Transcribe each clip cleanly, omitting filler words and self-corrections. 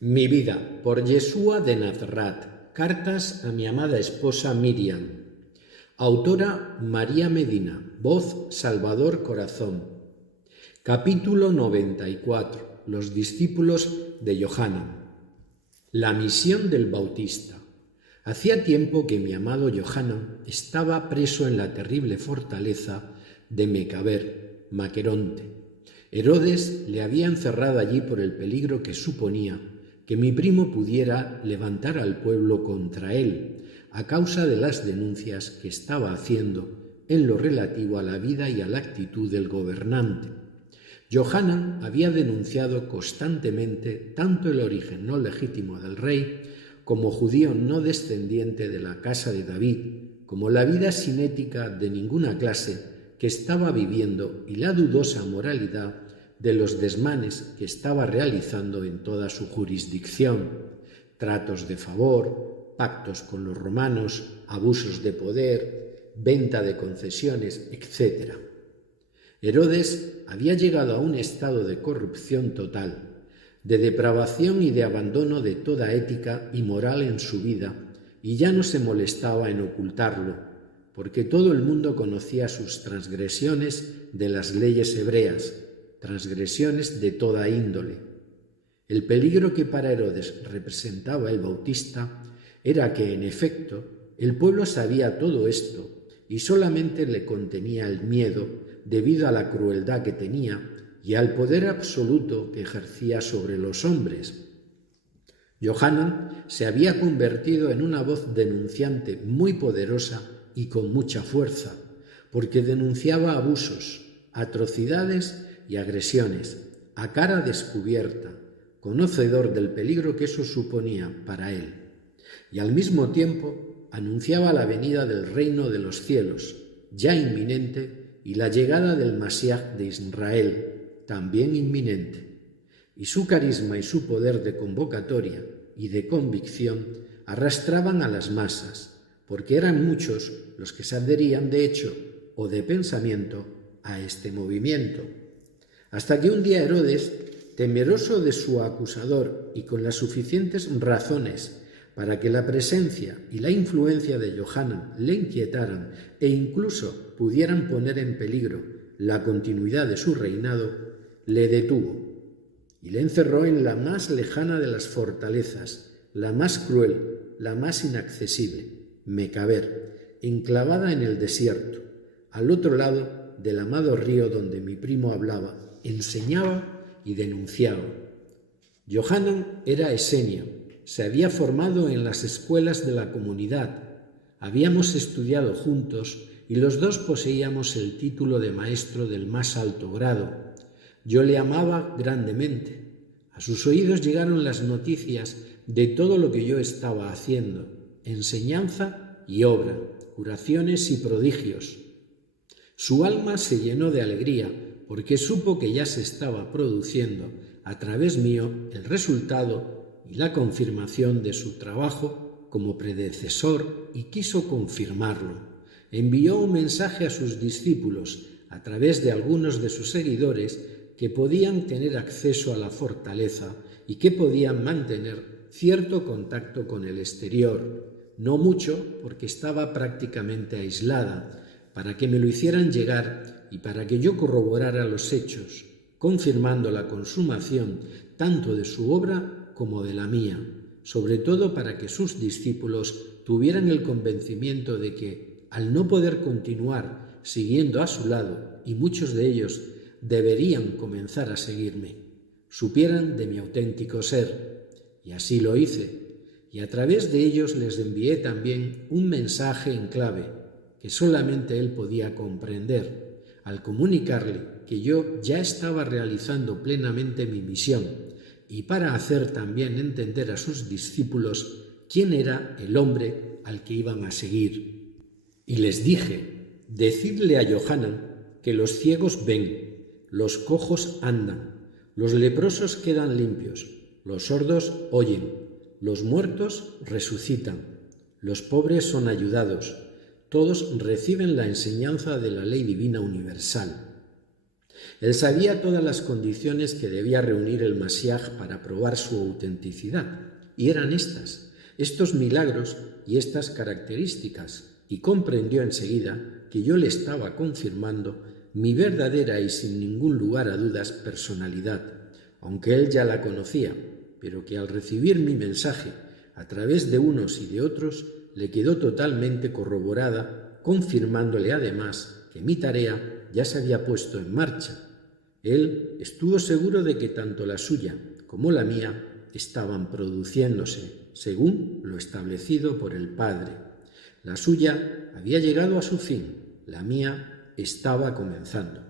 Mi vida, por Yeshua de Nazaret. Cartas a mi amada esposa Miriam. Autora María Medina. Voz Salvador Corazón. Capítulo 94. Los discípulos de Yohanan. La misión del Bautista. Hacía tiempo que mi amado Yohanan estaba preso en la terrible fortaleza de Mecaber, Maqueronte. Herodes le había encerrado allí por el peligro que suponía que mi primo pudiera levantar al pueblo contra él, a causa de las denuncias que estaba haciendo en lo relativo a la vida y a la actitud del gobernante. Yohanan había denunciado constantemente tanto el origen no legítimo del rey, como judío no descendiente de la casa de David, como la vida sin ética de ninguna clase que estaba viviendo y la dudosa moralidad de los desmanes que estaba realizando en toda su jurisdicción, tratos de favor, pactos con los romanos, abusos de poder, venta de concesiones, etc. Herodes había llegado a un estado de corrupción total, de depravación y de abandono de toda ética y moral en su vida, y ya no se molestaba en ocultarlo, porque todo el mundo conocía sus transgresiones de las leyes hebreas, transgresiones de toda índole. El peligro que para Herodes representaba el Bautista era que, en efecto, el pueblo sabía todo esto y solamente le contenía el miedo debido a la crueldad que tenía y al poder absoluto que ejercía sobre los hombres. Yohanan se había convertido en una voz denunciante muy poderosa y con mucha fuerza, porque denunciaba abusos, atrocidades y agresiones a cara descubierta, conocedor del peligro que eso suponía para él, y al mismo tiempo anunciaba la venida del reino de los cielos, ya inminente, y la llegada del Mashiach de Israel, también inminente. Y su carisma y su poder de convocatoria y de convicción arrastraban a las masas, porque eran muchos los que se adherían de hecho o de pensamiento a este movimiento. Hasta que un día Herodes, temeroso de su acusador y con las suficientes razones para que la presencia y la influencia de Yohanan le inquietaran e incluso pudieran poner en peligro la continuidad de su reinado, le detuvo y le encerró en la más lejana de las fortalezas, la más cruel, la más inaccesible, Mecaber, enclavada en el desierto, al otro lado del amado río donde mi primo hablaba, enseñaba y denunciaba. Yohanan era esenio, se había formado en las escuelas de la comunidad, habíamos estudiado juntos y los dos poseíamos el título de maestro del más alto grado. Yo le amaba grandemente. A sus oídos llegaron las noticias de todo lo que yo estaba haciendo, enseñanza y obra, curaciones y prodigios. Su alma se llenó de alegría porque supo que ya se estaba produciendo a través mío el resultado y la confirmación de su trabajo como predecesor y quiso confirmarlo. Envió un mensaje a sus discípulos a través de algunos de sus seguidores que podían tener acceso a la fortaleza y que podían mantener cierto contacto con el exterior, no mucho porque estaba prácticamente aislada, para que me lo hicieran llegar y para que yo corroborara los hechos, confirmando la consumación tanto de su obra como de la mía, sobre todo para que sus discípulos tuvieran el convencimiento de que, al no poder continuar siguiendo a su lado, y muchos de ellos deberían comenzar a seguirme, supieran de mi auténtico ser. Y así lo hice, y a través de ellos les envié también un mensaje en clave que solamente él podía comprender, al comunicarle que yo ya estaba realizando plenamente mi misión y para hacer también entender a sus discípulos quién era el hombre al que iban a seguir. Y les dije: decidle a Yohanan que los ciegos ven, los cojos andan, los leprosos quedan limpios, los sordos oyen, los muertos resucitan, los pobres son ayudados, todos reciben la enseñanza de la ley divina universal. Él sabía todas las condiciones que debía reunir el Mashiach para probar su autenticidad, y eran estos milagros y estas características, y comprendió enseguida que yo le estaba confirmando mi verdadera y sin ningún lugar a dudas personalidad, aunque él ya la conocía, pero que al recibir mi mensaje a través de unos y de otros le quedó totalmente corroborada, confirmándole además que mi tarea ya se había puesto en marcha. Él estuvo seguro de que tanto la suya como la mía estaban produciéndose, según lo establecido por el Padre. La suya había llegado a su fin, la mía estaba comenzando.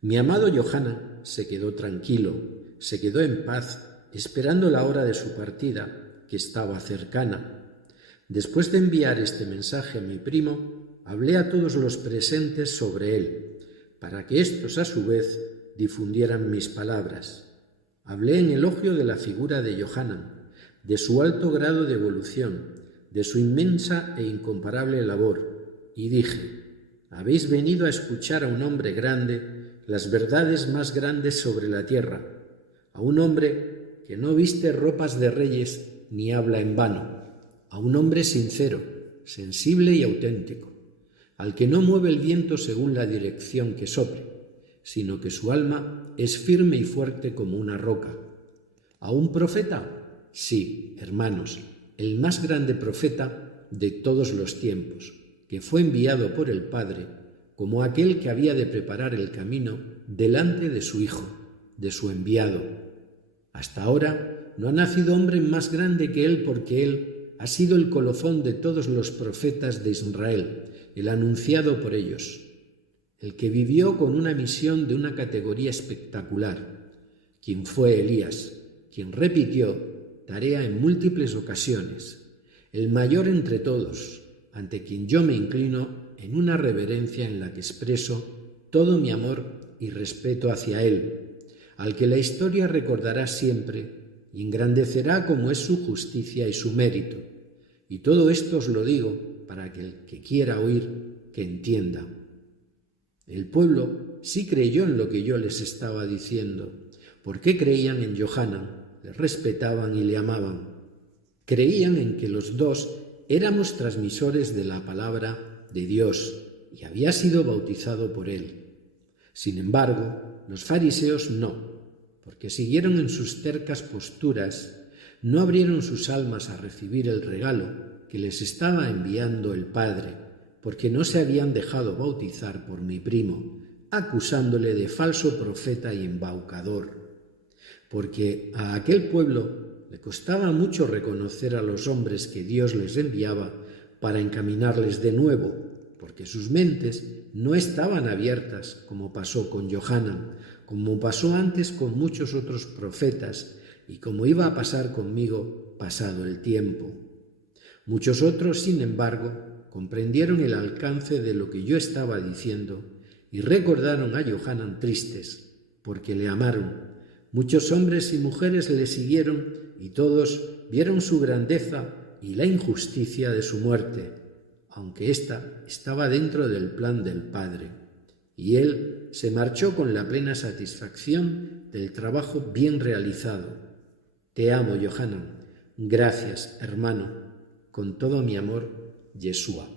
Mi amado Yohanan se quedó tranquilo, se quedó en paz, esperando la hora de su partida, que estaba cercana. Después de enviar este mensaje a mi primo, hablé a todos los presentes sobre él, para que éstos a su vez difundieran mis palabras. Hablé en elogio de la figura de Yohanan, de su alto grado de evolución, de su inmensa e incomparable labor, y dije: habéis venido a escuchar a un hombre grande las verdades más grandes sobre la tierra, a un hombre que no viste ropas de reyes ni habla en vano, a un hombre sincero, sensible y auténtico, al que no mueve el viento según la dirección que sople, sino que su alma es firme y fuerte como una roca. ¿A un profeta? Sí, hermanos, el más grande profeta de todos los tiempos, que fue enviado por el Padre como aquel que había de preparar el camino delante de su Hijo, de su enviado. Hasta ahora no ha nacido hombre más grande que él, porque él ha sido el colofón de todos los profetas de Israel, el anunciado por ellos, el que vivió con una misión de una categoría espectacular, quien fue Elías, quien repitió tarea en múltiples ocasiones, el mayor entre todos, ante quien yo me inclino en una reverencia en la que expreso todo mi amor y respeto hacia él, al que la historia recordará siempre y engrandecerá como es su justicia y su mérito. Y todo esto os lo digo para que el que quiera oír, que entienda. El pueblo sí creyó en lo que yo les estaba diciendo, porque creían en Yohanan, le respetaban y le amaban. Creían en que los dos éramos transmisores de la palabra de Dios y había sido bautizado por él. Sin embargo, los fariseos no, porque siguieron en sus tercas posturas, no abrieron sus almas a recibir el regalo que les estaba enviando el Padre, porque no se habían dejado bautizar por mi primo, acusándole de falso profeta y embaucador. Porque a aquel pueblo le costaba mucho reconocer a los hombres que Dios les enviaba para encaminarles de nuevo, porque sus mentes no estaban abiertas, como pasó con Yohanan, como pasó antes con muchos otros profetas y como iba a pasar conmigo pasado el tiempo. Muchos otros, sin embargo, comprendieron el alcance de lo que yo estaba diciendo y recordaron a Yohanan tristes, porque le amaron. Muchos hombres y mujeres le siguieron y todos vieron su grandeza y la injusticia de su muerte, aunque ésta estaba dentro del plan del Padre. Y él se marchó con la plena satisfacción del trabajo bien realizado. Te amo, Yohanan. Gracias, hermano. Con todo mi amor, Yeshua.